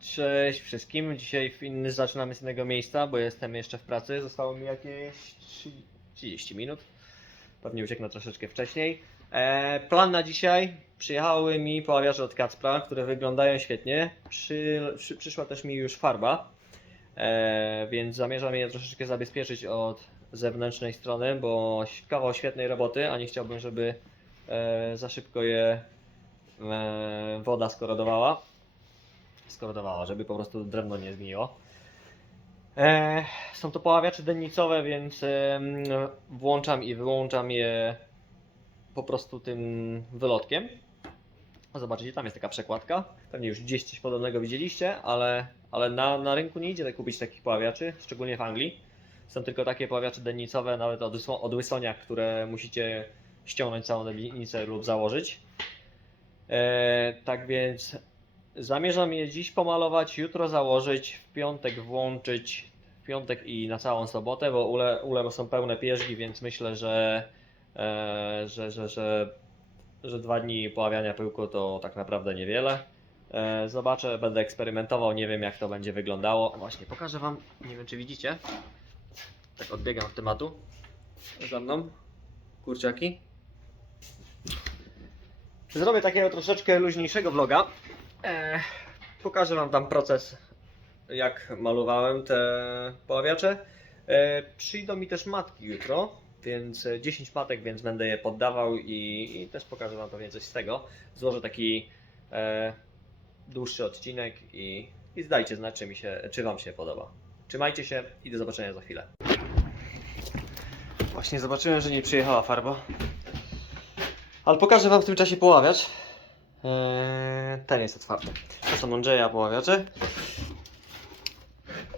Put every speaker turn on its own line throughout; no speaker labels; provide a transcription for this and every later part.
Cześć wszystkim. Dzisiaj w inny zaczynamy z innego miejsca, bo jestem jeszcze w pracy. Zostało mi jakieś 30 30 minut. Pewnie ucieknę troszeczkę wcześniej. E, plan na dzisiaj. Przyjechały mi poławiarze od Kacpra, które wyglądają świetnie. Przy, przy, przyszła też mi już farba, e, więc zamierzam je troszeczkę zabezpieczyć od zewnętrznej strony, bo kawał świetnej roboty, a nie chciałbym, żeby e, za szybko je e, woda skorodowała skorodowała, żeby po prostu drewno nie zgniło. E, są to poławiacze dennicowe, więc włączam i wyłączam je po prostu tym wylotkiem. Zobaczycie, tam jest taka przekładka. Pewnie już gdzieś coś podobnego widzieliście, ale, ale na, na rynku nie idzie tak kupić takich poławiaczy, szczególnie w Anglii. Są tylko takie poławiacze dennicowe, nawet od, od które musicie ściągnąć całą dennicę lub założyć. E, tak więc Zamierzam je dziś pomalować, jutro założyć, w piątek włączyć, w piątek i na całą sobotę, bo ule, ule są pełne pierzgi, więc myślę, że, e, że, że, że, że dwa dni poławiania pyłku to tak naprawdę niewiele. E, zobaczę, będę eksperymentował, nie wiem jak to będzie wyglądało. Właśnie, pokażę Wam, nie wiem czy widzicie, tak odbiegam od tematu, za mną, kurciaki. Zrobię takiego troszeczkę luźniejszego vloga. E, pokażę Wam tam proces, jak malowałem te poławiacze. E, przyjdą mi też matki jutro, więc e, 10 matek, więc będę je poddawał i, i też pokażę Wam pewnie coś z tego. Złożę taki e, dłuższy odcinek i, i zdajcie znać, czy, mi się, czy Wam się podoba. Trzymajcie się i do zobaczenia za chwilę. Właśnie zobaczyłem, że nie przyjechała farba. Ale pokażę Wam w tym czasie poławiacz. Eee, ten jest otwarty. Są Andrzeja poławiacze.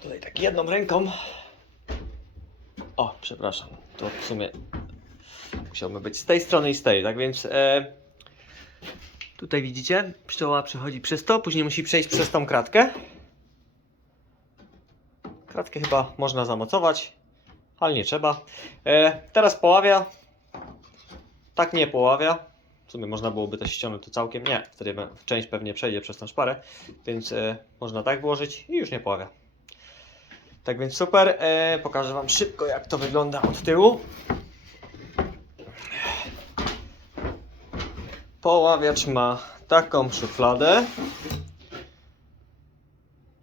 Tutaj tak jedną ręką. O, przepraszam. To w sumie musiałby być z tej strony i z tej. Tak więc e, tutaj widzicie, pszczoła przechodzi przez to, później musi przejść przez tą kratkę. Kratkę chyba można zamocować, ale nie trzeba. E, teraz poławia. Tak nie poławia. W sumie można byłoby też ściągnąć to całkiem. Nie, wtedy część pewnie przejdzie przez tą szparę, więc e, można tak włożyć i już nie poławia. Tak więc super. E, pokażę Wam szybko, jak to wygląda od tyłu. Poławiacz ma taką szufladę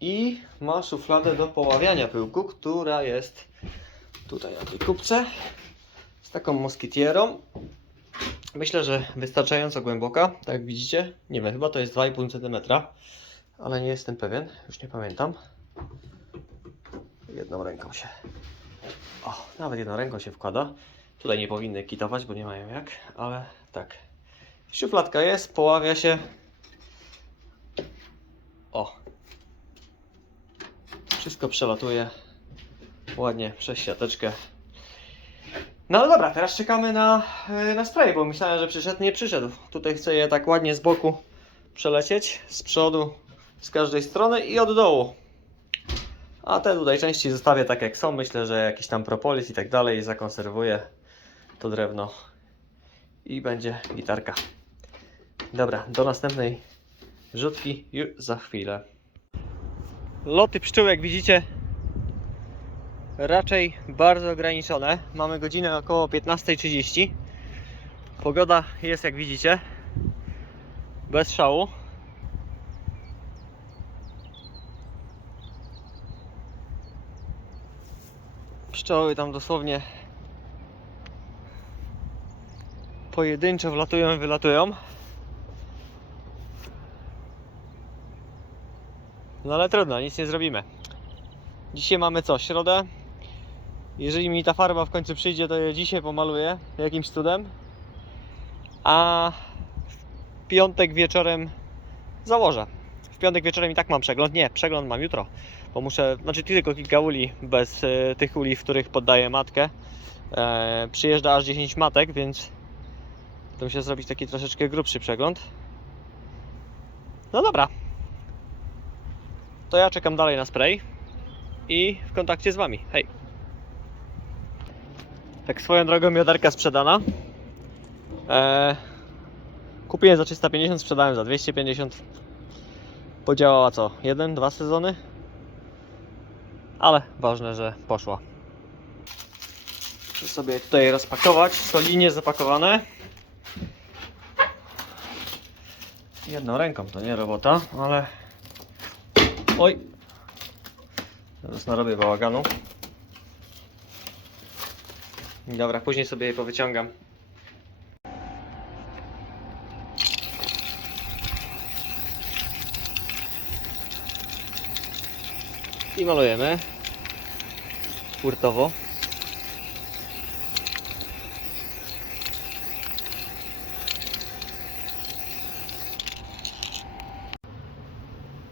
i ma szufladę do poławiania pyłku, która jest tutaj na tej kubce z taką moskitierą. Myślę, że wystarczająco głęboka, tak jak widzicie. Nie wiem, chyba to jest 2,5 cm, ale nie jestem pewien, już nie pamiętam. Jedną ręką się. O, nawet jedną ręką się wkłada. Tutaj nie powinny kitować, bo nie mają jak, ale tak. Szufladka jest, poławia się. O. Wszystko przelatuje ładnie przez siateczkę. No dobra, teraz czekamy na, yy, na spray, bo myślałem, że przyszedł, nie przyszedł. Tutaj chcę je tak ładnie z boku przelecieć, z przodu, z każdej strony i od dołu. A te tutaj części zostawię tak jak są. Myślę, że jakiś tam propolis i tak dalej zakonserwuję to drewno i będzie gitarka. Dobra, do następnej rzutki już za chwilę. Loty pszczół, jak widzicie, raczej bardzo ograniczone. Mamy godzinę około 15.30. Pogoda jest jak widzicie. Bez szału. Pszczoły tam dosłownie pojedynczo wlatują i wylatują. No ale trudno, nic nie zrobimy. Dzisiaj mamy co? Środę. Jeżeli mi ta farba w końcu przyjdzie, to je dzisiaj pomaluję jakimś cudem. A w piątek wieczorem założę. W piątek wieczorem i tak mam przegląd. Nie, przegląd mam jutro. Bo muszę, znaczy tylko kilka uli bez e, tych uli, w których poddaję matkę. E, przyjeżdża aż 10 matek, więc to muszę zrobić taki troszeczkę grubszy przegląd. No dobra. To ja czekam dalej na spray i w kontakcie z Wami. Hej! Tak swoją drogą miodarka sprzedana. Eee, kupiłem za 350, sprzedałem za 250. Podziałała co? Jeden, dwa sezony? Ale ważne, że poszła. Muszę sobie tutaj rozpakować. Solidnie zapakowane. Jedną ręką to nie robota, ale. Oj! Zaraz narobię bałaganu. Dobra, później sobie je powyciągam. I malujemy hurtowo.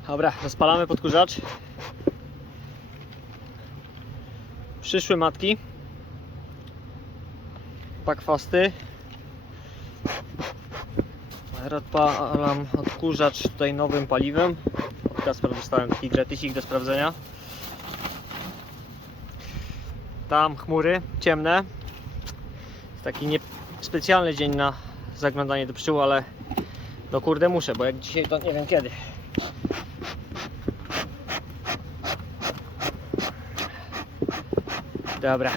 Dobra, rozpalamy podkurzacz. Przyszły matki. Pakwasty. Rozpalam odkurzacz tutaj nowym paliwem. Kasper dostałem taki gretysik do sprawdzenia. Tam chmury ciemne. Jest taki niespecjalny dzień na zaglądanie do pszczół, ale no kurde muszę, bo jak dzisiaj to nie wiem kiedy. Dobra.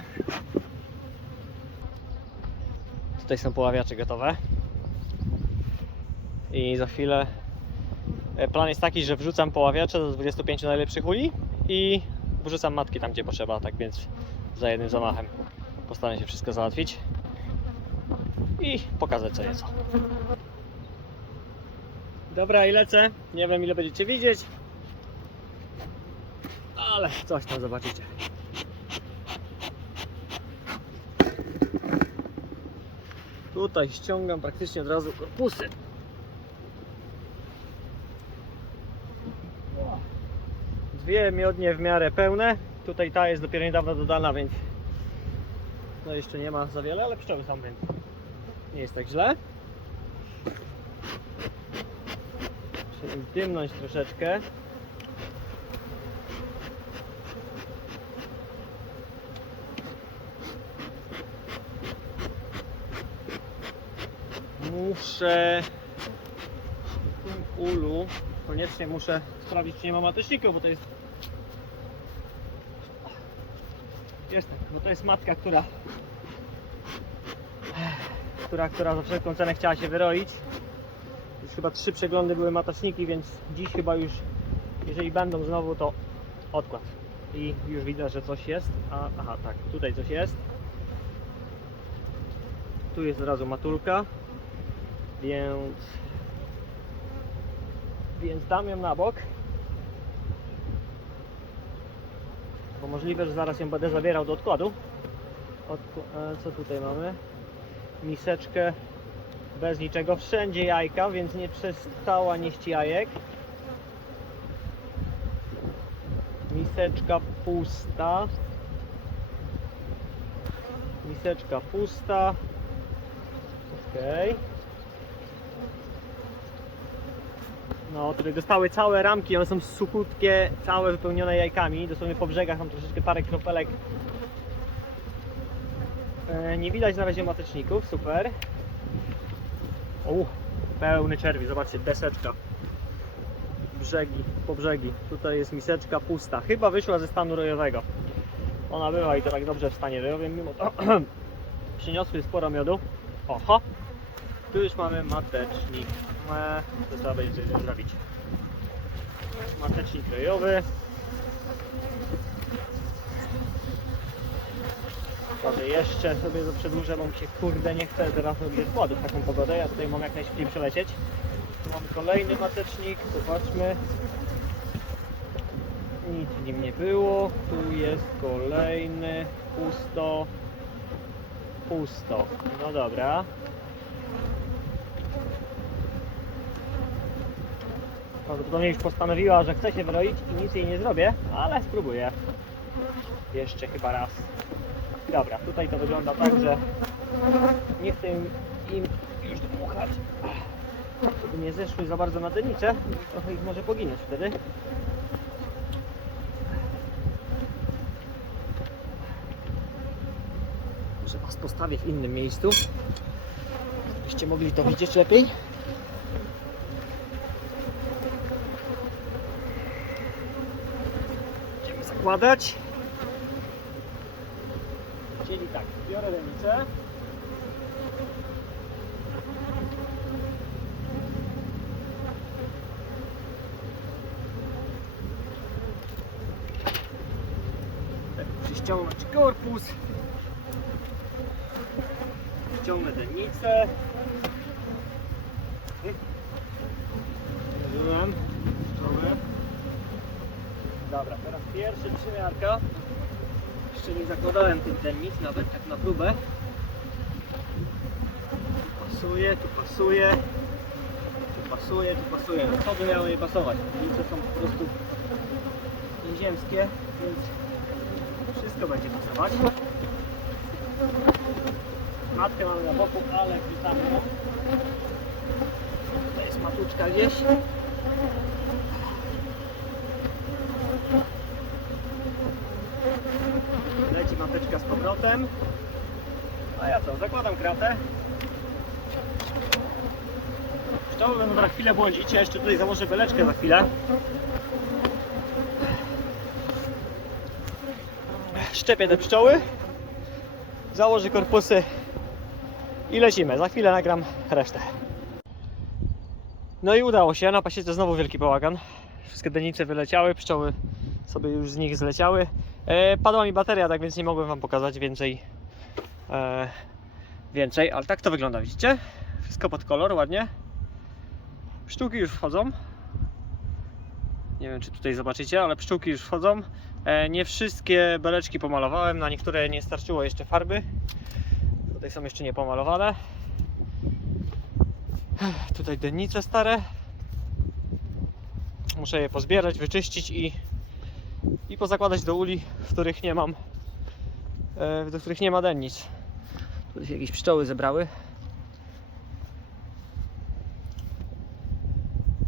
Tutaj są poławiacze gotowe. I za chwilę e, plan jest taki, że wrzucam poławiacze do 25 najlepszych uli i wrzucam matki tam gdzie potrzeba, tak więc za jednym zamachem postaram się wszystko załatwić i pokazać co nieco. Dobra i lecę. Nie wiem ile będziecie widzieć, ale coś tam zobaczycie. Tutaj ściągam praktycznie od razu korpusy. Dwie miodnie w miarę pełne. Tutaj ta jest dopiero niedawno dodana, więc no jeszcze nie ma za wiele, ale pszczoły są, więc nie jest tak źle. Im dymnąć troszeczkę. Muszę w tym ulu koniecznie muszę sprawdzić, czy nie ma mateczników, bo to jest jest tak, bo to jest matka, która która, która za wszelką cenę chciała się wyroić. Już chyba trzy przeglądy były mataczniki, więc dziś chyba już, jeżeli będą znowu, to odkład. I już widzę, że coś jest. A, aha, tak, tutaj coś jest. Tu jest od razu matulka, więc więc dam ją na bok. Bo możliwe, że zaraz ją będę zabierał do odkładu. E, co tutaj mamy? Miseczkę bez niczego. Wszędzie jajka, więc nie przestała nieść jajek. Miseczka pusta. Miseczka pusta. Okej. No, tutaj dostały całe ramki, one są suchutkie, całe wypełnione jajkami. Dosłownie po brzegach mam troszeczkę parę kropelek. E, nie widać na razie mateczników, super. O, pełny czerwi, zobaczcie, deseczka. Brzegi, po brzegi. Tutaj jest miseczka pusta. Chyba wyszła ze stanu rojowego. Ona była i to tak dobrze w stanie rojowym, mimo to przyniosły sporo miodu. Oho, tu już mamy matecznik. Trzeba będzie coś zrobić. Matecznik rojowy. Może jeszcze sobie to przedłużę, bo mi się kurde nie chce teraz robić odkładu w taką pogodę. Ja tutaj mam jak najszybciej przelecieć. Tu mamy kolejny matecznik, zobaczmy. Nic w nim nie było. Tu jest kolejny. Pusto. Pusto. No dobra. Prawdopodobnie już postanowiła, że chce się wyroić i nic jej nie zrobię, ale spróbuję. Jeszcze chyba raz. Dobra, tutaj to wygląda tak, że nie chcę im, już dmuchać, żeby nie zeszły za bardzo na denicze. Trochę ich może poginąć wtedy. Może Was postawię w innym miejscu, żebyście mogli to widzieć lepiej. Zakładać. Czyli tak, biorę lenicę. Przyściągnąć korpus. Ściągnę dennicę. Rozumiem. Ściągnę. Dobra, teraz pierwszy przymiarka. Jeszcze nie zakładałem tych dennic nawet, tak na próbę. Tu pasuje, tu pasuje. Tu pasuje, tu pasuje. No co by miało je pasować? Dennice są po prostu nieziemskie, więc wszystko będzie pasować. Matkę mamy na boku, ale ją. To jest matuczka gdzieś. Z powrotem. A ja co, zakładam kratę. Będą za chwilę błądzić. Ja jeszcze tutaj założę beleczkę za chwilę. Szczepię te pszczoły. Założę korpusy i lecimy. Za chwilę nagram resztę. No i udało się. Na pasiece znowu wielki bałagan. Wszystkie denice wyleciały, pszczoły sobie już z nich zleciały. E, padła mi bateria, tak więc nie mogłem Wam pokazać więcej. E, więcej, ale tak to wygląda, widzicie? Wszystko pod kolor, ładnie. Pszczółki już wchodzą. Nie wiem, czy tutaj zobaczycie, ale pszczółki już wchodzą. E, nie wszystkie beleczki pomalowałem, na niektóre nie starczyło jeszcze farby. Tutaj są jeszcze niepomalowane. Tutaj dennice stare. Muszę je pozbierać, wyczyścić i, i pozakładać do uli, w których nie mam, e, do których nie ma dennic. Tutaj się jakieś pszczoły zebrały.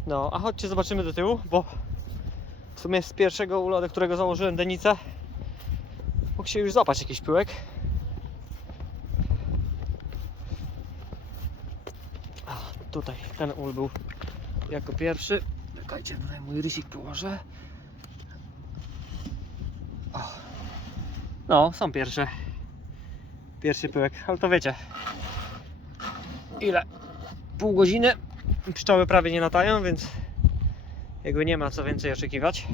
No, a chodźcie zobaczymy do tyłu, bo w sumie z pierwszego ula, do którego założyłem denicę, mógł się już złapać jakiś pyłek. A, tutaj ten ul był jako pierwszy. Czekajcie, tutaj mój rysik położę. No, są pierwsze. Pierwszy pyłek, ale to wiecie. Ile? Pół godziny. Pszczoły prawie nie latają, więc jakby nie ma co więcej oczekiwać.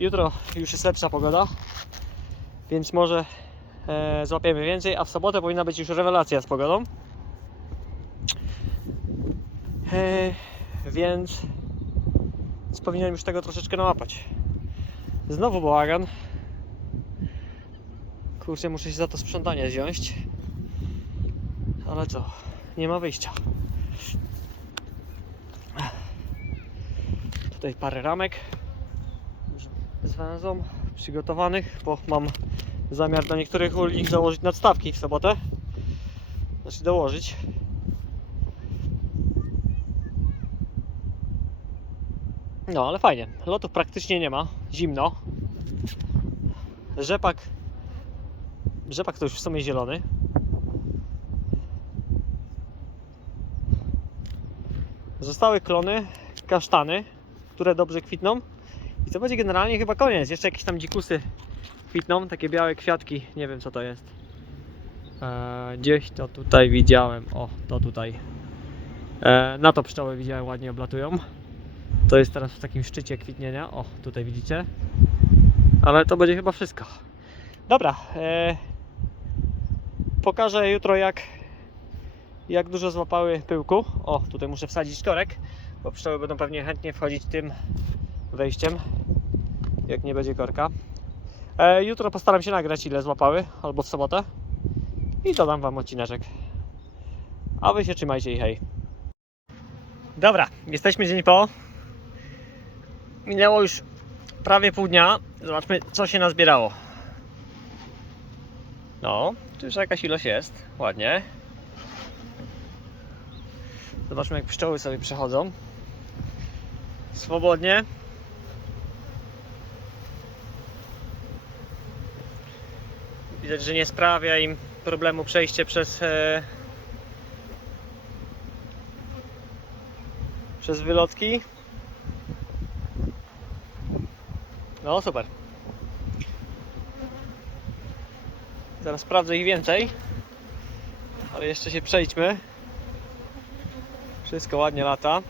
Jutro już jest lepsza pogoda, więc może e, złapiemy więcej, a w sobotę powinna być już rewelacja z pogodą. E, więc, więc powinienem już tego troszeczkę nałapać. Znowu bałagan. Kurczę, muszę się za to sprzątanie wziąć. Ale co? Nie ma wyjścia. Tutaj parę ramek z węzą przygotowanych, bo mam zamiar do niektórych uli założyć nadstawki w sobotę. Znaczy dołożyć. No, ale fajnie. Lotów praktycznie nie ma. Zimno. Rzepak. Rzepak to już w sumie zielony. Zostały klony, kasztany, które dobrze kwitną. I to będzie generalnie chyba koniec. Jeszcze jakieś tam dzikusy kwitną, takie białe kwiatki. Nie wiem co to jest. Eee, gdzieś to tutaj widziałem. O, to tutaj. Eee, na to pszczoły widziałem ładnie oblatują. To jest teraz w takim szczycie kwitnienia. O, tutaj widzicie. Ale to będzie chyba wszystko. Dobra. E, pokażę jutro jak, jak dużo złapały pyłku. O, tutaj muszę wsadzić korek, bo pszczoły będą pewnie chętnie wchodzić tym wejściem, jak nie będzie korka. E, jutro postaram się nagrać ile złapały, albo w sobotę. I dodam Wam odcineczek. A Wy się trzymajcie i hej. Dobra, jesteśmy dzień po. Minęło już prawie pół dnia. Zobaczmy, co się nazbierało. No, tu już jakaś ilość jest. Ładnie. Zobaczmy, jak pszczoły sobie przechodzą. Swobodnie. Widać, że nie sprawia im problemu przejście przez e, przez wylotki. No super. Zaraz sprawdzę ich więcej. Ale jeszcze się przejdźmy. Wszystko ładnie lata.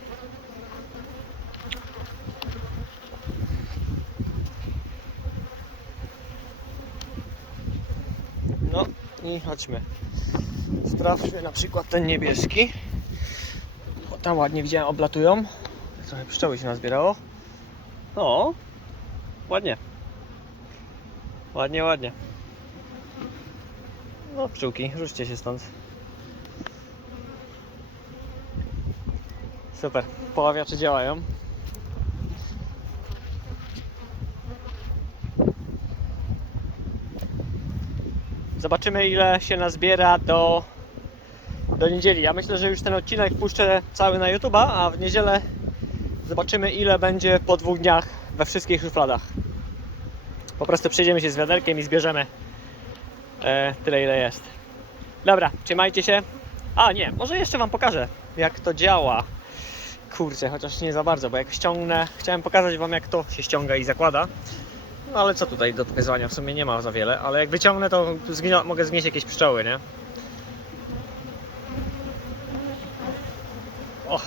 No i chodźmy. Sprawdźmy na przykład ten niebieski. Bo tam ładnie widziałem oblatują. Trochę pszczoły się nazbierało. No, ładnie. Ładnie, ładnie. Pszczółki, rzućcie się stąd. Super, poławiacze działają. Zobaczymy ile się nazbiera do, do niedzieli. Ja myślę, że już ten odcinek puszczę cały na YouTube'a, a w niedzielę zobaczymy ile będzie po dwóch dniach we wszystkich szufladach. Po prostu przejdziemy się z wiaderkiem i zbierzemy e, tyle ile jest. Dobra, trzymajcie się. A nie, może jeszcze Wam pokażę jak to działa. Kurczę, chociaż nie za bardzo, bo jak ściągnę, chciałem pokazać Wam jak to się ściąga i zakłada. No ale co tutaj do pokazywania? W sumie nie ma za wiele, ale jak wyciągnę to mogę zgnieść jakieś pszczoły, nie? O,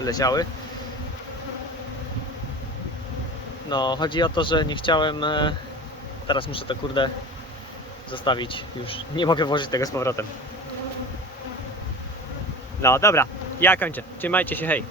leciały. No, chodzi o to, że nie chciałem. E, teraz muszę to kurde zostawić. Już nie mogę włożyć tego z powrotem. No dobra, ja kończę. Trzymajcie się, hej.